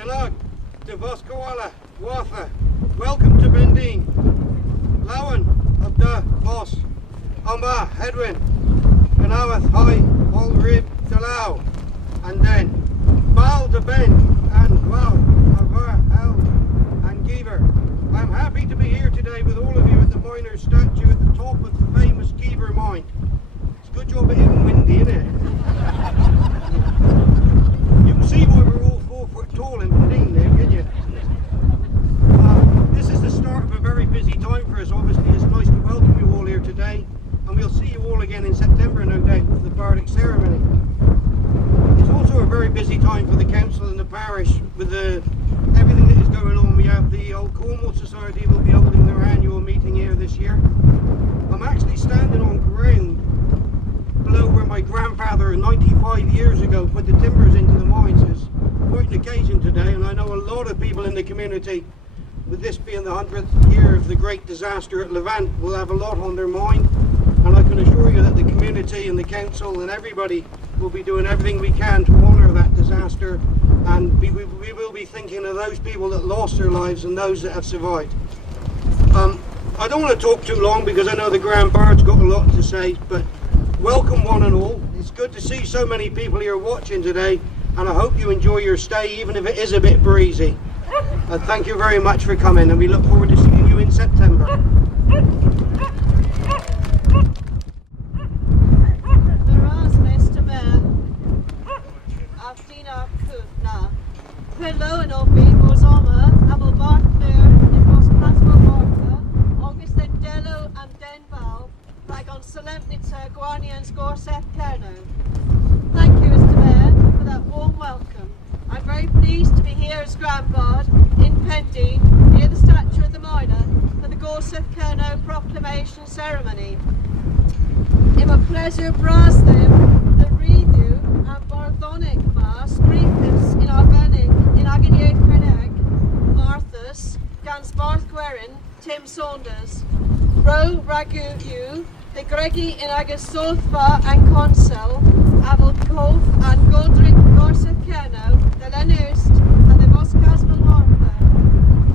Dalag, de Voskawala, Watha. Welcome to Pendeen. Lawan of the Boss, Amba, Hedwin, Ganaweth, High, Walrib, Dalau, and then Bal de Ben, and Wow, Avar, Hel, and Geever. I'm happy to be here today with all of you at the miner's statue at the top of the famous Geever mine. It's a good job it isn't windy, isn't it? You can see why we're all 4 foot tall in Pendeen there, can you? This is the start of a very busy time for us. Obviously, it's nice to welcome you all here today, and we'll see you all again in September, no doubt, for the Bardic ceremony. It's also a very busy time for the council and the parish with everything that is going on. We have the Old Cornwall Society will be holding their annual meeting here this year. I'm actually standing on ground below where my grandfather 95 years ago put the timbers into the mines. It's quite an occasion today, and I know a lot of people in the community, with this being the 100th year of the great disaster at Levant, will have a lot on their mind, and I can assure you that the community and the council and everybody will be doing everything we can to honour that disaster, and we will be thinking of those people that lost their lives and those that have survived. I don't want to talk too long because I know the Grand Bard's got a lot to say, but welcome one and all. It's good to see so many people here watching today, and I hope you enjoy your stay even if it is a bit breezy. Thank you very much for coming, and we look forward to seeing you in September. Gwarnyans Thank you, Mr. Mayor, for that warm welcome. I'm very pleased to be here as Grand Bard in Pendeen, near the statue of the miner, for the Gorseth Kerno Proclamation ceremony. It's a pleasure bras them the readú and barddonic mas briefus in our benning in Agoniaeth Creneg, Marthas, Gans Barth Gwerin, Tim Saunders, Ro Ragu you, the Gregi in agus Sothfa and Consel, Abel Cove and Godric Gorseth Kerno, the Lenust and the Boscasmal Martha.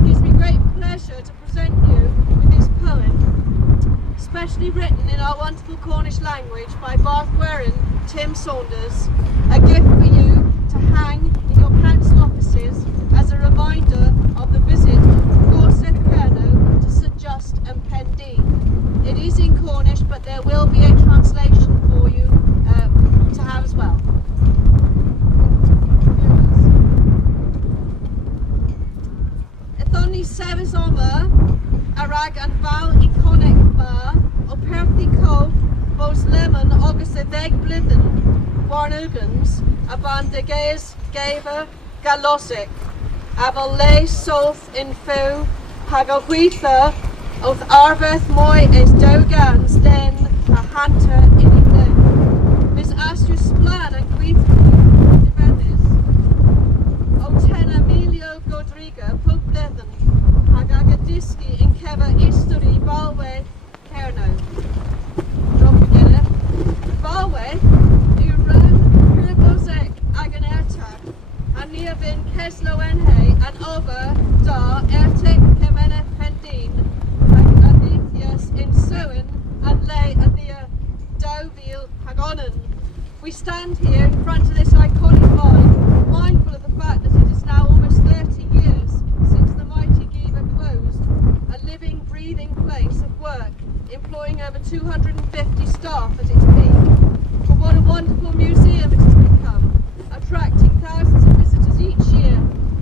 It gives me great pleasure to present you with this poem, specially written in our wonderful Cornish language by Barth Gwerin, Tim Saunders, a gift for you to hang in your council offices as a reminder of the visit of Gorseth Kerno to St Just and Pendeen. It is in Cornish, but there will be a translation for you to have as well. Ethonni Seves Oma, Arag and Val Iconic Bar, Operthi Cove, Bos Lemon, August the Deg Blithen, Warnugans, Aban de Gaes, Gaver, Galosic, Abel Lay Soth in Fu, Hagogwitha, Oth Arveth Moy is Dogans, then a hunter in England. Miss Astrus Splan and Queethly, Devenis. O ten Emilio Godriga, Pug Lethen, Hagagadiski in Keva Isturi, Balwe, Kerno. Drop again. Balwe, Uran, Purbozek, Aganerta, Aniavin, Keslo Enhe, and Over, Da, Ertek, Kemene, Pendeen. In Suin and lay at the Dovil Hagonen. We stand here in front of this iconic mine, mindful of the fact that it is now almost 30 years since the mighty Geever closed, a living, breathing place of work, employing over 250 staff at its peak. But what a wonderful museum it has become, attracting thousands of visitors each year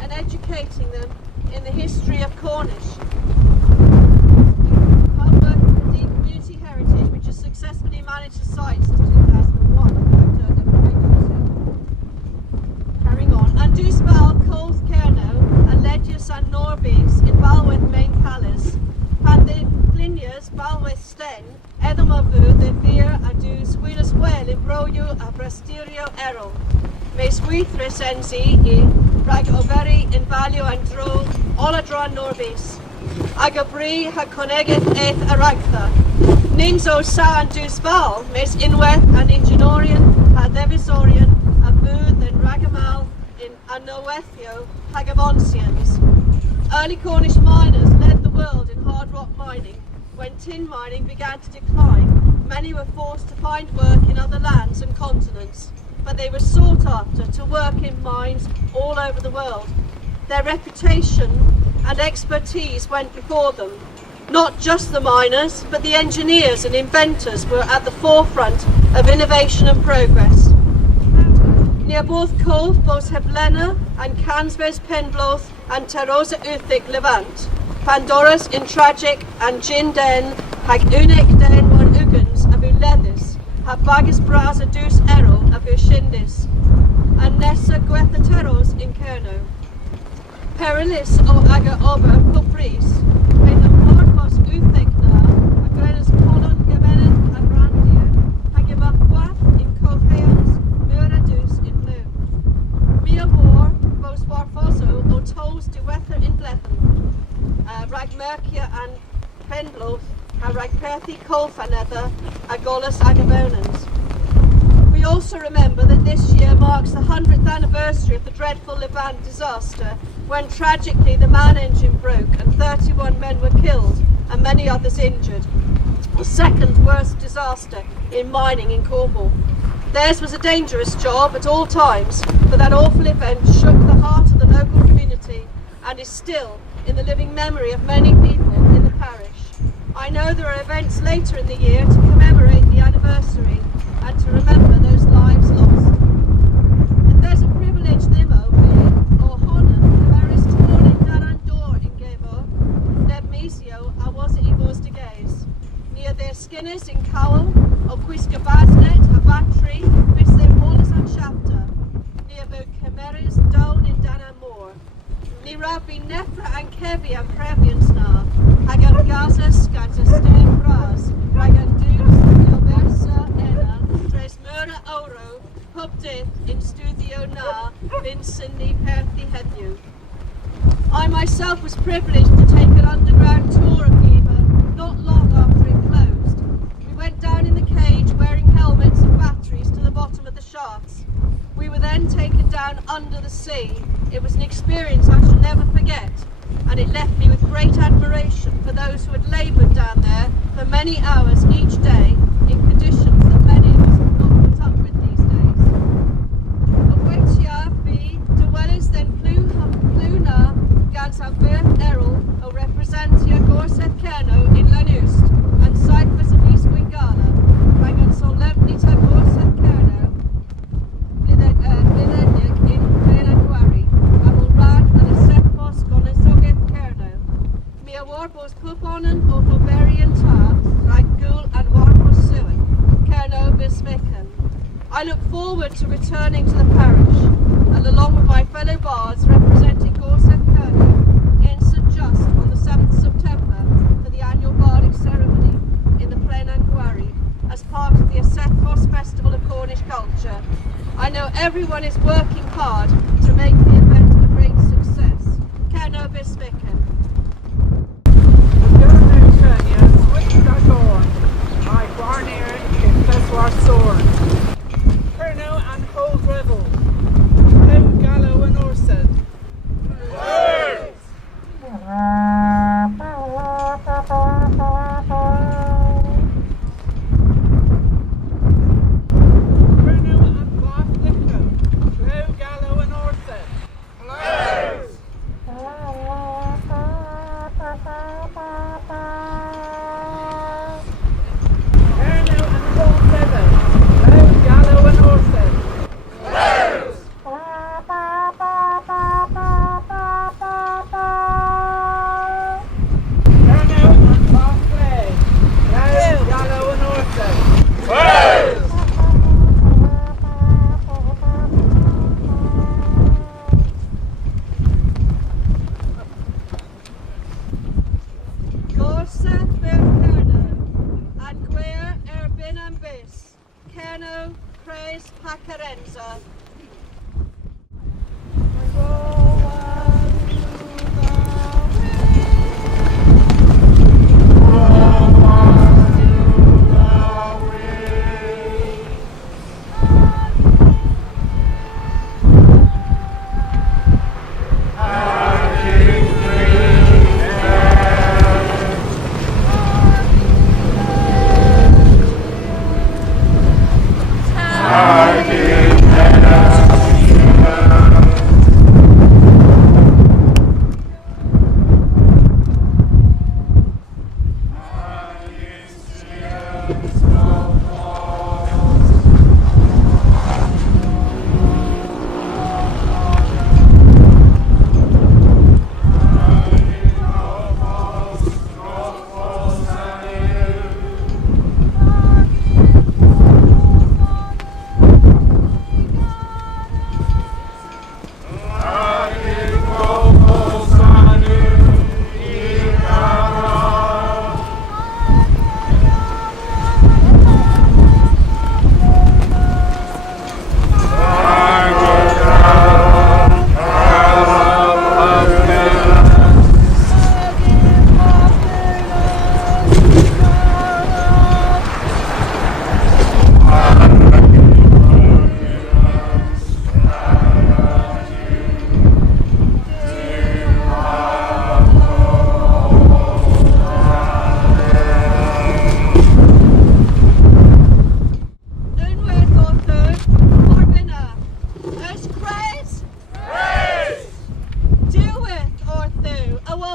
and educating them in the history of Cornish. Heritage, which has successfully managed the site since 2001. Carrying on. And Dusval, Coles Kerno, and Legius and Norbees in Balweth Main Palace. Pandiclinias, Balweth Sten, Edomavu, the Vir, Adu, Swilas Well, in Broju, a Brasterio Errol. Mes Withris NZ, Rag Oberi, in Value and Dro, Oladron Norbees. Agabri, Hakonegeth, Eth Aragtha. Ninzo Sa and Dusval, Miss Inweth and Ingenorian, Hadevisorian, Abud and Ragamal in and Noethio Hagavonsians. Early Cornish miners led the world in hard rock mining. When tin mining began to decline, many were forced to find work in other lands and continents, but they were sought after to work in mines all over the world. Their reputation and expertise went before them. Not just the miners, but the engineers and inventors were at the forefront of innovation and progress. Near both Cove, both Heblena and Cansves Penbloth and Terosa Uthig Levant, Pandoras in Tragic and Gin Den, hag unig den wan ugans of Uledis, hag bagus bras a dus errol of Ushindis, and Nessa Guethateros in Kerno. Perilis o aga ober Pupris, in the Morphos Uthigna, a Grenas Colon Gemenet and Randia, hag Imachwath in Coheans, Muradus in Blue. Mia War, Bos Warfoso, o Toes Duether in Blethen, Rag Mercia and Penbloth, a Rag Perthi Colfanether, a Golas Agavonans. We also remember that this year marks the 100th anniversary of the dreadful Levant disaster, when tragically the man engine broke and 31 men were killed and many others injured. The second worst disaster in mining in Cornwall. Theirs was a dangerous job at all times, but that awful event shook the heart of the local community and is still in the living memory of many people in the parish. I know there are events later in the year to commemorate the anniversary and to remember those lives lost. And there's a privilege limo being or honan Maris torn in Danan Dor in Gabo, Neb Misio, I was it Evos de Gaze. Near their skinners in Cowell, or Quiska Basnet, a battery, which their Wallace and Shafter, near the Cameras down in Danan Moor. Ni Rabbi Nefra and Kevi and Previansna, Hagan Gazas, Gazaste Bras, Ragan Dus, Yelversa Ena, Tres Mura Oro, Pubdith in Studio Na, Vincent Ni Perthi Hedyu. I myself was privileged to take an underground tour of Giva not long after it closed. We went down in the cage wearing helmets and batteries to the bottom of the shafts. We were then taken down under the sea. It was an experience I shall never forget, and it left me with great admiration for those who had laboured down there for many hours each day in conditions that many of us could not put up with these days. Of which be dwellers then Pluna, Gansaberth Errol, o representia Gorseth Kerno in Lanust, and Cyphers of East Wingala, Ragan Solemnita Gorseth Kerno, Blidenic in Penn, Amulran and a Sethmos Gonesogeth Kerno. Mia Warbos Puponen o Boberian Ta, Ragul and Warbos Suan, Kerno Bismican. I look forward to returning to the parish, and along with my fellow bards representing Gorseth Kerno in St Just on the 7th September for the annual bardic ceremony in the Plain and Gwari as part of the Sethmos Festival of Cornish Culture. I know everyone is working hard to make the event a great success. Kerno Bismican. My Gwarnyans in Peswar Sword. Kerno and Hold Revel. How Gallo and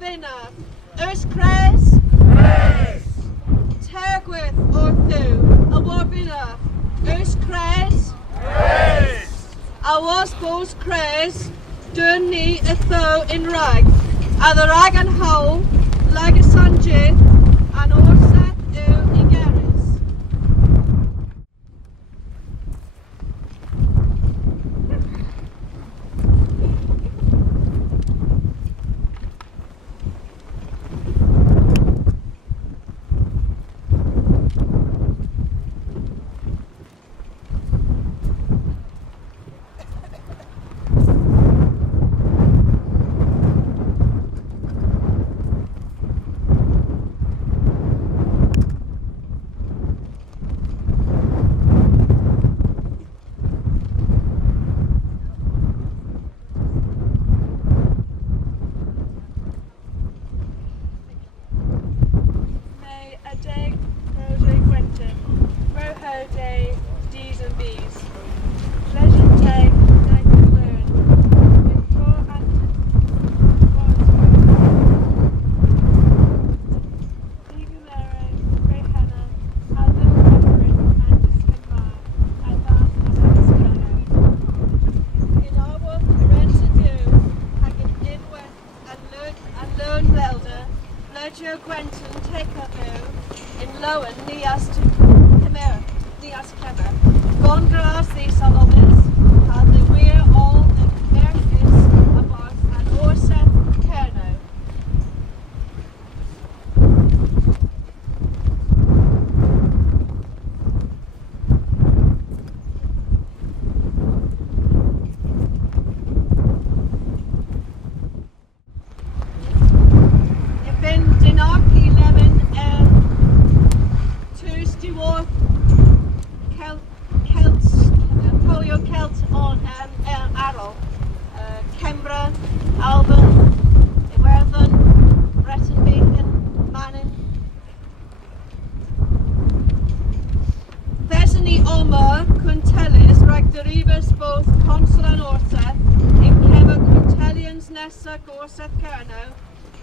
Warvinna, Urs Cres, Tergwydd o'r ddiw, a Warvinna, Urs Cres, a was bos Cres, dyn ni y tho in rag, a the rag an hawl, lag y sanjith, an orsedd yw i geris.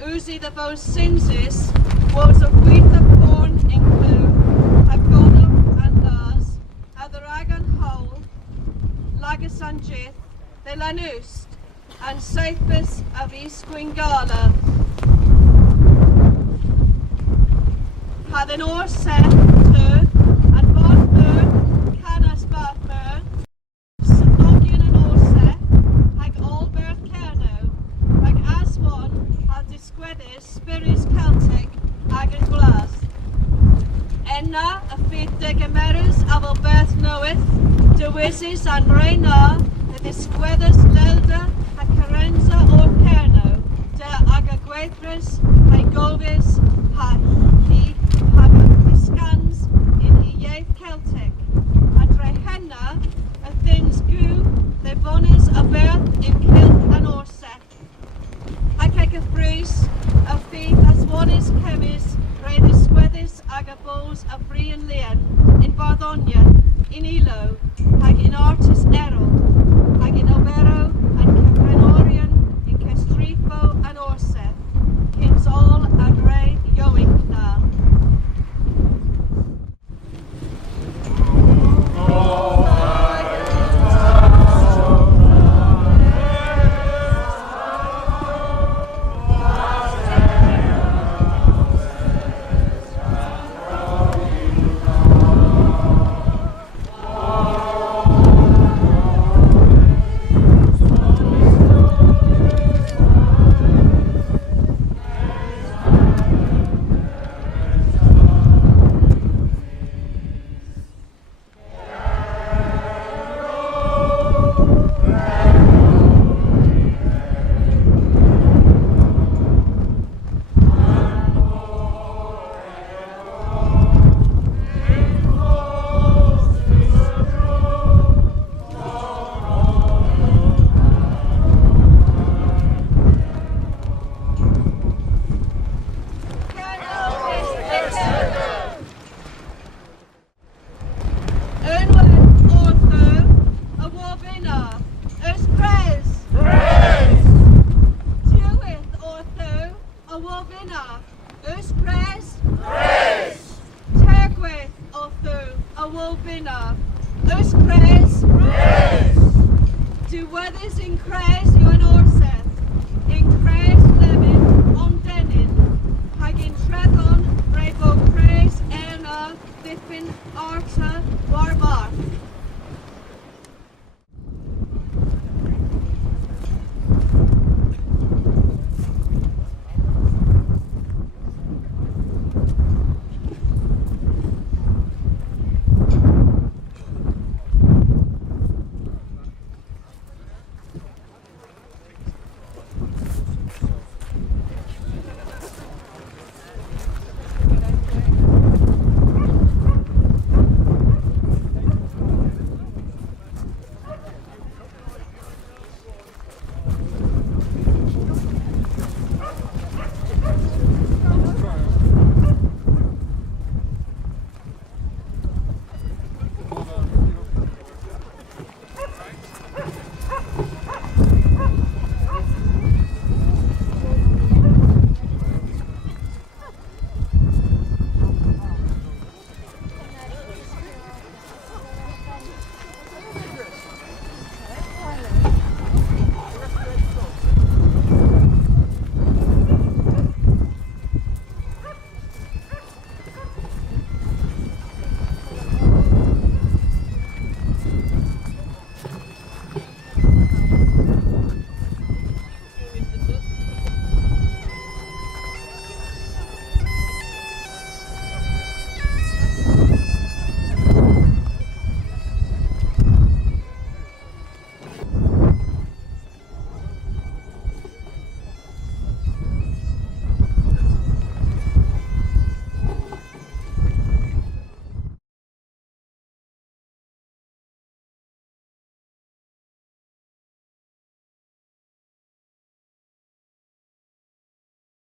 Uzi the fos sinsis was a wheat the corn in glue, a gonum and lars, a the rag and hole, lagus and jith, the lanust, and saithbus of Isquingala. Had an oar set to, and Bartmer, Canas Bartmer, Snogian and oar set, hag Albert Kerno, hag Aswan, Disgwedus, Spirits Celtic, ag yn glas. Enna, a ffyd de gymerus a fel beth newydd, dywysus a'n reina, y disgwedus lelda